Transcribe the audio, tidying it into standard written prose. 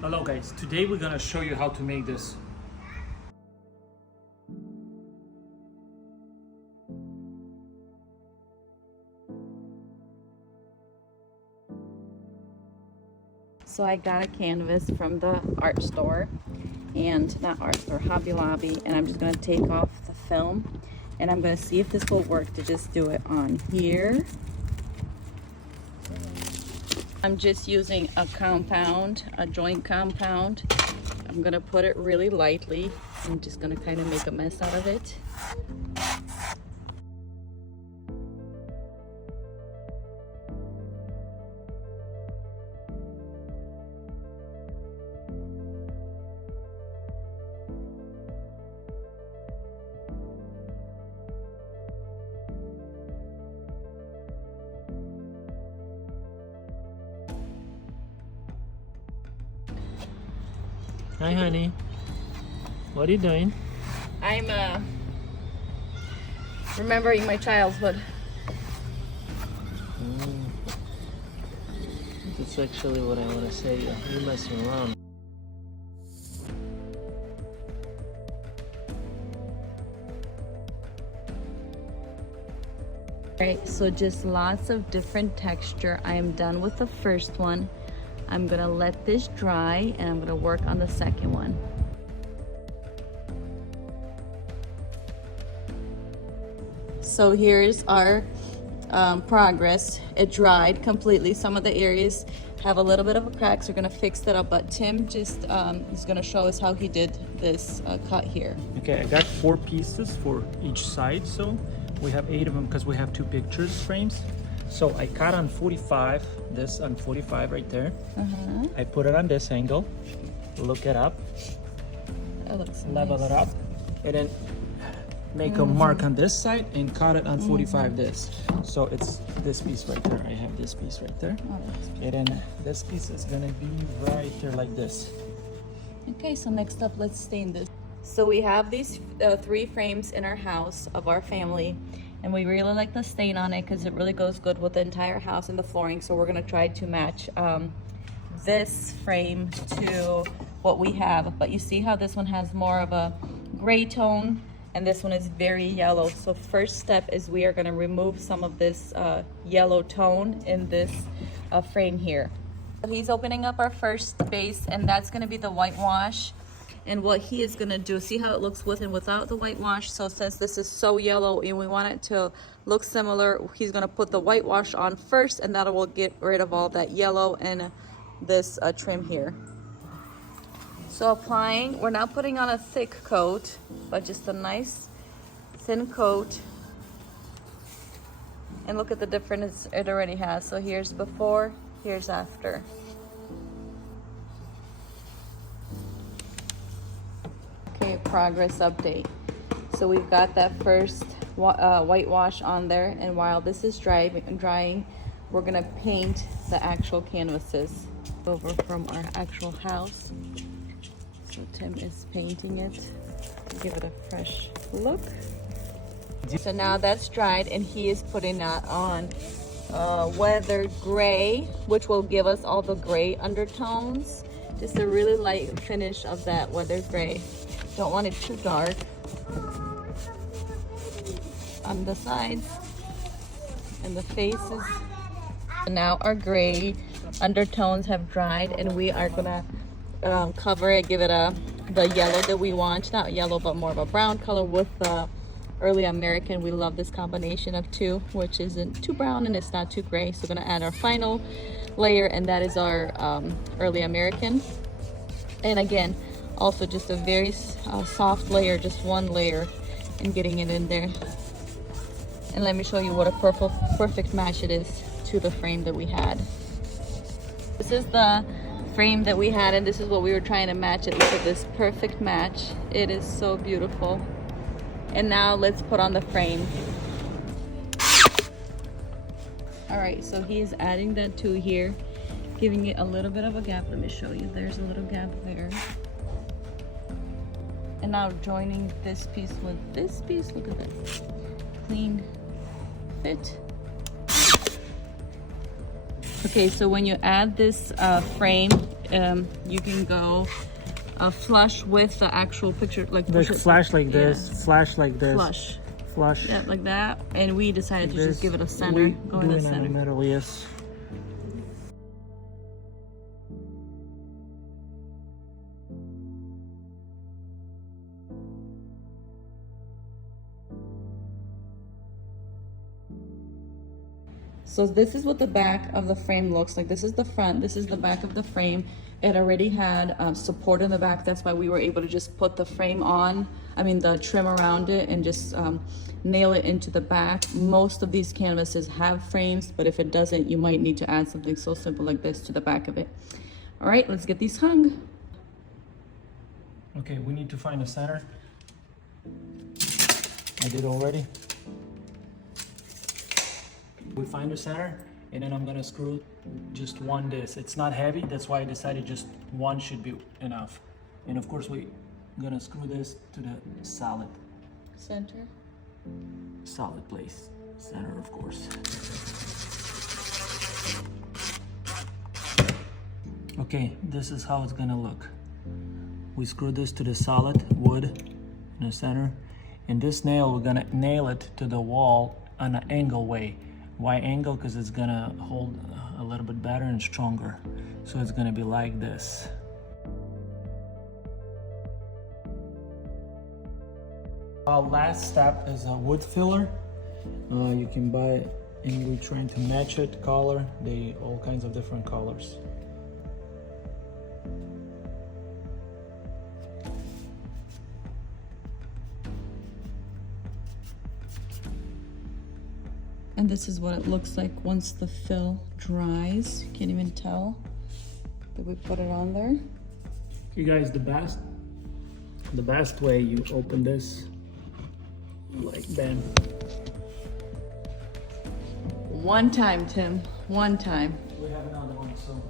Hello guys, today we're gonna show you how to make this. So I got a canvas from the art store, and not art store, Hobby Lobby, and I'm just gonna take off the film and I'm gonna see if this will work to just do it on here. I'm just using a compound, a joint compound. I'm gonna put it really lightly. I'm just gonna kind of make a mess out of it. Hi honey, what are you doing? I'm remembering my childhood. That's actually what I want to say. You're messing around. Alright, so just lots of different texture. I am done with the first one. I'm gonna let this dry and I'm gonna work on the second one. So here's our progress. It dried completely. Some of the areas have a little bit of a crack, so we're gonna fix that up, but Tim just is gonna show us how he did this cut here. Okay, I got 4 pieces for each side, so we have 8 of them because we have 2 pictures frames. So I cut on 45, this on 45 right there. I put it on this angle, look it up, That looks level nice. it up, and then make a mark on this side and cut it on 45 this. So it's this piece right there. I have this piece right there. Oh, that's And then this piece is gonna be right there like this. Okay, so next up, let's stain this. So we have these 3 frames in our house of our family, and we really like the stain on it because it really goes good with the entire house and the flooring. So we're gonna try to match this frame to what we have. But you see how this one has more of a gray tone and this one is very yellow. So first step is we are gonna remove some of this yellow tone in this frame here. He's opening up our first base, and that's gonna be the whitewash. And what he is gonna do, see how it looks with and without the whitewash? So since this is so yellow and we want it to look similar, he's gonna put the whitewash on first, and that will get rid of all that yellow and this trim here. So applying, we're not putting on a thick coat, but just a nice thin coat. And look at the difference it already has. So here's before, here's after. Okay, progress update. So we've got that first whitewash on there, and while this is drying, we're gonna paint the actual canvases over from our actual house. So Tim is painting it to give it a fresh look. So now that's dried, and he is putting that on weathered gray, which will give us all the gray undertones. Just a really light finish of that weathered gray. Don't want it too dark on the sides and the faces. And now our gray undertones have dried, and we are gonna cover it, give it the yellow that we want. Not yellow, but more of a brown color with the Early American. We love this combination of 2, which isn't too brown and it's not too gray. So we're gonna add our final layer, and that is our Early American. And again, also just a very soft layer, just 1 layer, and getting it in there. And let me show you what a perfect match it is to the frame that we had. This is the frame that we had, and this is what we were trying to match it. Look at this perfect match. It is so beautiful. And now let's put on the frame. All right, so he is adding that to here, giving it a little bit of a gap. Let me show you. There's a little gap there. And now joining this piece with this piece. Look at that. Clean fit. Okay, so when you add this frame, you can go flush with the actual picture, like Like push it, flash like yeah, this, flash like this, flush, flush. yeah, like that. And we decided to This. just give it a center. We Go in do the it center. in the middle, yes. So this is what the back of the frame looks like. This is the front, this is the back of the frame. It already had support in the back. That's why we were able to just put the frame on, the trim around it, and just nail it into the back. Most of these canvases have frames, but if it doesn't, you might need to add something so simple like this to the back of it. All right, let's get these hung. Okay, we need to find a center. I did already. We find the center, and then I'm gonna screw just one this. It's not heavy, that's why I decided just one should be enough. And of course, we're gonna screw this to the solid place. Center, of course. Okay, this is how it's gonna look. We screw this to the solid wood in the center, and this nail, we're gonna nail it to the wall on an angle way. Why angle? Because it's gonna hold a little bit better and stronger. So it's gonna be like this. Our last step is a wood filler. You can buy it, and we're trying to match it color. They all kinds of different colors. And this is what it looks like once the fill dries. You can't even tell that we put it on there. You guys, the best way, you open this like that. One time, Tim, one time. We have another one, so